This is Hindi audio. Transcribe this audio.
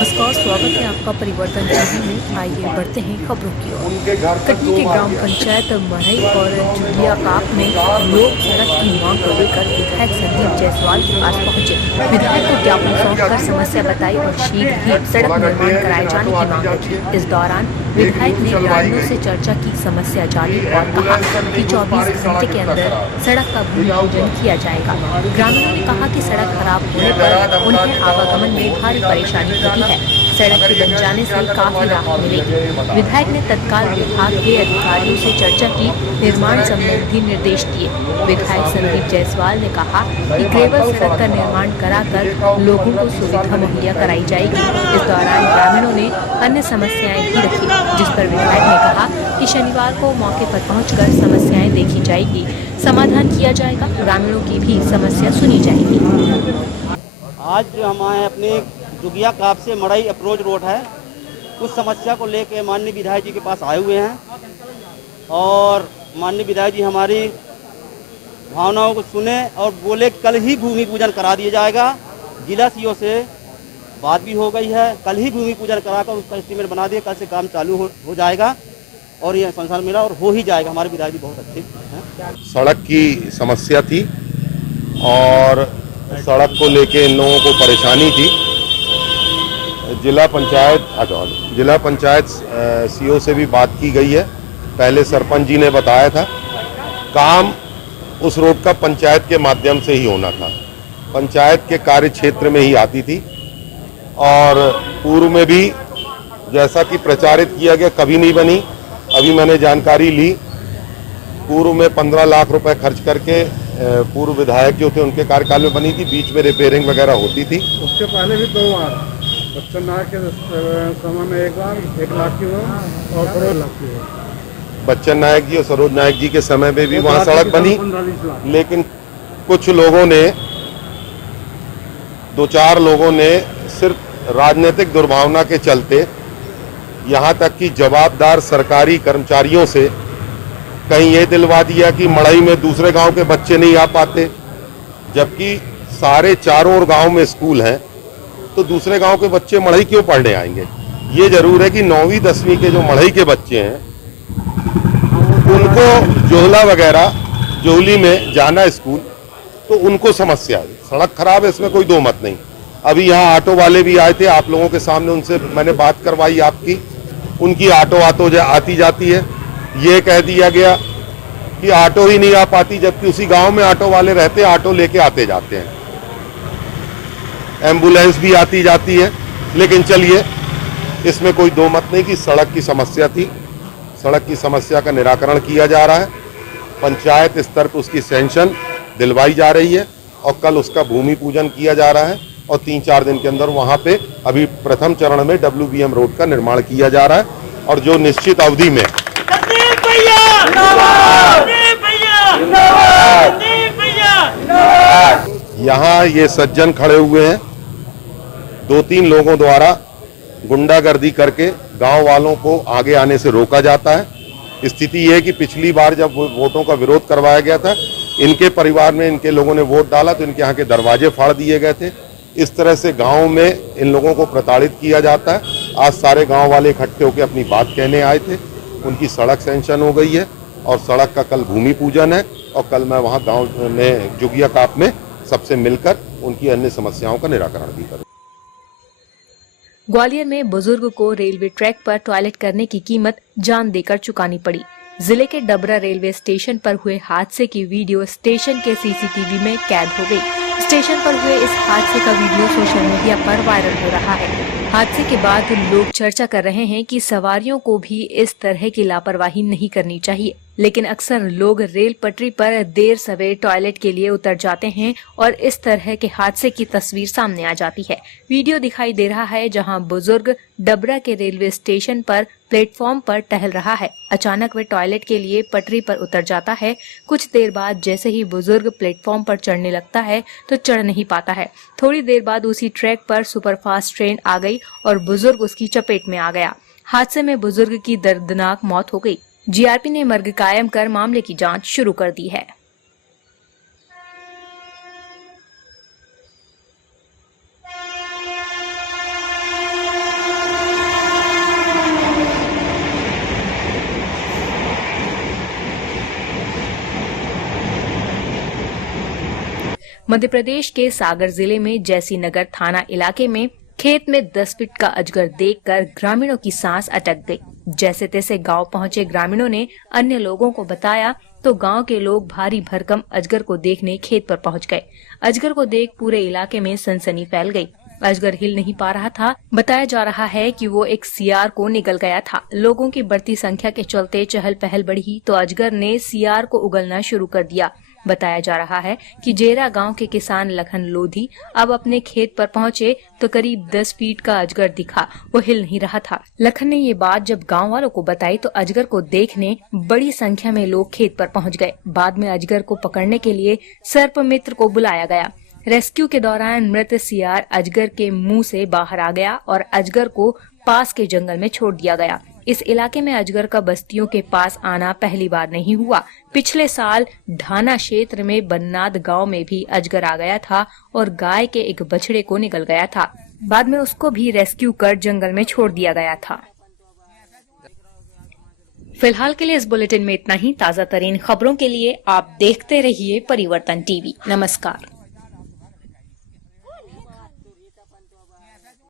नमस्कार, स्वागत है आपका परिवर्तन टीवी में। आइए बढ़ते हैं खबरों की ओर। कटनी के ग्राम पंचायत मढ़ई और जुलिया काप में लोग सड़क की मांग को लेकर विधायक संदीप जायसवाल के पास पहुंचे। विधायक को ज्ञापन सौंपकर समस्या बताई और शीघ्र ही सड़क निर्माण कराए जाने की मांग रखी। इस दौरान विधायक ने ग्रामीणों से चर्चा की, समस्या जानी और कहा कि 24 घंटे के अंदर सड़क का भूमि पूजन किया जाएगा। ग्रामीणों ने कहा कि सड़क खराब होने पर उन्हें आवागमन में भारी परेशानी होती है। सड़क के बन जाने से काफी राहत मिलेगी। विधायक ने तत्काल विभाग के अधिकारियों से चर्चा की, निर्माण संबंधी निर्देश दिए। विधायक संदीप जायसवाल ने कहा कि ग्रेवल सड़क का निर्माण कराकर लोगों को सुविधा मुहैया कराई जाएगी। इस दौरान ग्रामीणों ने अन्य समस्याएं भी रखी, जिस पर विधायक ने कहा कि शनिवार को मौके पर पहुंचकर समस्याएं देखी जाएगी, समाधान किया जाएगा, ग्रामीणों की भी समस्या सुनी जाएगी। आज हम आए अपने जुगिया काप से मढ़ई अप्रोच रोड है, उस समस्या को लेकर माननीय विधायक जी के पास आए हुए हैं और माननीय विधायक जी हमारी भावनाओं को सुने और बोले कल ही भूमि पूजन करा दिया जाएगा। जिला सीओ से बात भी हो गई है, कल ही भूमि पूजन कराकर उसका एस्टीमेट बना दिया, कल से काम चालू हो जाएगा और ये संसार मिला और हो ही जाएगा। हमारे विधायक जी बहुत अच्छे हैं। सड़क की समस्या थी और सड़क को लेके इन लोगों को परेशानी थी। जिला पंचायत सीओ से भी बात की गई है। पहले सरपंच जी ने बताया था काम उस रोड का पंचायत के माध्यम से ही होना था, पंचायत के कार्य क्षेत्र में ही आती थी और पूर्व में भी जैसा कि प्रचारित किया गया कभी नहीं बनी। अभी मैंने जानकारी ली, पूर्व में 15 लाख रुपए खर्च करके पूर्व विधायक जो थे उनके कार्यकाल में बनी थी, बीच में रिपेयरिंग वगैरह होती थी। उसके पहले भी 2 बार बच्चन नायक के समय में 1 बार 1 लाख की हुआ और करोड़ लाख की हुआ। बच्चन नायक जी और सरोज नायक जी के समय में भी वहाँ सड़क बनी, लेकिन कुछ लोगों ने 2-4 लोगों ने सिर्फ राजनीतिक दुर्भावना के चलते यहाँ तक कि जवाबदार सरकारी कर्मचारियों से कहीं ये दिलवा दिया कि मढ़ई में दूसरे गांव के बच्चे नहीं आ पाते, जबकि सारे चारों ओर गांव में स्कूल हैं, तो दूसरे गांव के बच्चे मढ़ई क्यों पढ़ने आएंगे। ये जरूर है कि 9वीं 10वीं के जो मढ़ई के बच्चे हैं उनको जोहला वगैरह जोहली में जाना स्कूल, तो उनको समस्या है। सड़क खराब है, इसमें कोई दो मत नहीं। अभी यहाँ ऑटो वाले भी आए थे, आप लोगों के सामने उनसे मैंने बात करवाई आपकी, उनकी ऑटो आती जाती है। ये कह दिया गया कि ऑटो ही नहीं आ पाती, जबकि उसी गांव में ऑटो वाले रहते, ऑटो लेके आते जाते हैं, एम्बुलेंस भी आती जाती है। लेकिन चलिए, इसमें कोई दो मत नहीं कि सड़क की समस्या थी, सड़क की समस्या का निराकरण किया जा रहा है। पंचायत स्तर पर उसकी सैंक्शन दिलवाई जा रही है और कल उसका भूमि पूजन किया जा रहा है और 3-4 दिन के अंदर वहां पे अभी प्रथम चरण में WBM रोड का निर्माण किया जा रहा है और जो निश्चित अवधि में यहाँ ये सज्जन खड़े हुए हैं, 2-3 लोगों द्वारा गुंडागर्दी करके गांव वालों को आगे आने से रोका जाता है। स्थिति ये है कि पिछली बार जब वोटों का विरोध करवाया गया था, इनके परिवार में इनके लोगों ने वोट डाला तो इनके यहाँ के दरवाजे फाड़ दिए गए थे। इस तरह से गांव में इन लोगों को प्रताड़ित किया जाता है। आज सारे गांव वाले इकट्ठे होकर अपनी बात कहने आए थे, उनकी सड़क सैंक्शन हो गई है और सड़क का कल भूमि पूजन है और कल मैं वहाँ गाँव में जुगिया काप में सबसे मिलकर उनकी अन्य समस्याओं का निराकरण भी करूँ। ग्वालियर में बुजुर्ग को रेलवे ट्रैक पर टॉयलेट करने की कीमत जान देकर चुकानी पड़ी। जिले के डबरा रेलवे स्टेशन पर हुए हादसे की वीडियो स्टेशन के CCTV में कैद हो गई। स्टेशन पर हुए इस हादसे का वीडियो सोशल मीडिया पर वायरल हो रहा है। हादसे के बाद लोग चर्चा कर रहे हैं कि सवारियों को भी इस तरह की लापरवाही नहीं करनी चाहिए, लेकिन अक्सर लोग रेल पटरी पर देर सवेर टॉयलेट के लिए उतर जाते हैं और इस तरह के हादसे की तस्वीर सामने आ जाती है। वीडियो दिखाई दे रहा है जहां बुजुर्ग डबरा के रेलवे स्टेशन पर प्लेटफॉर्म पर टहल रहा है। अचानक वह टॉयलेट के लिए पटरी पर उतर जाता है। कुछ देर बाद जैसे ही बुजुर्ग प्लेटफॉर्म पर चढ़ने लगता है तो चढ़ नहीं पाता है। थोड़ी देर बाद उसी ट्रैक पर सुपरफास्ट ट्रेन आ गई और बुजुर्ग उसकी चपेट में आ गया। हादसे में बुजुर्ग की दर्दनाक मौत हो गई। GRP ने मर्ग कायम कर मामले की जांच शुरू कर दी है। मध्य प्रदेश के सागर जिले में जैसी नगर थाना इलाके में खेत में 10 फीट का अजगर देखकर ग्रामीणों की सांस अटक गई। जैसे तैसे गांव पहुंचे ग्रामीणों ने अन्य लोगों को बताया तो गांव के लोग भारी भरकम अजगर को देखने खेत पर पहुंच गए। अजगर को देख पूरे इलाके में सनसनी फैल गई। अजगर हिल नहीं पा रहा था। बताया जा रहा है कि वो एक सियार को निगल गया था। लोगों की बढ़ती संख्या के चलते चहल पहल बढ़ी तो अजगर ने सियार को उगलना शुरू कर दिया। बताया जा रहा है कि जेरा गांव के किसान लखन लोधी अब अपने खेत पर पहुंचे तो करीब 10 फीट का अजगर दिखा। वो हिल नहीं रहा था। लखन ने ये बात जब गांव वालों को बताई तो अजगर को देखने बड़ी संख्या में लोग खेत पर पहुंच गए। बाद में अजगर को पकड़ने के लिए सर्प मित्र को बुलाया गया। रेस्क्यू के दौरान मृत सियार अजगर के मुंह से बाहर आ गया और अजगर को पास के जंगल में छोड़ दिया गया। इस इलाके में अजगर का बस्तियों के पास आना पहली बार नहीं हुआ। पिछले साल ढाना क्षेत्र में बन्नाद गांव में भी अजगर आ गया था और गाय के एक बछड़े को निगल गया था। बाद में उसको भी रेस्क्यू कर जंगल में छोड़ दिया गया था। फिलहाल के लिए इस बुलेटिन में इतना ही। ताजा तरीन खबरों के लिए आप देखते रहिए परिवर्तन टीवी। नमस्कार।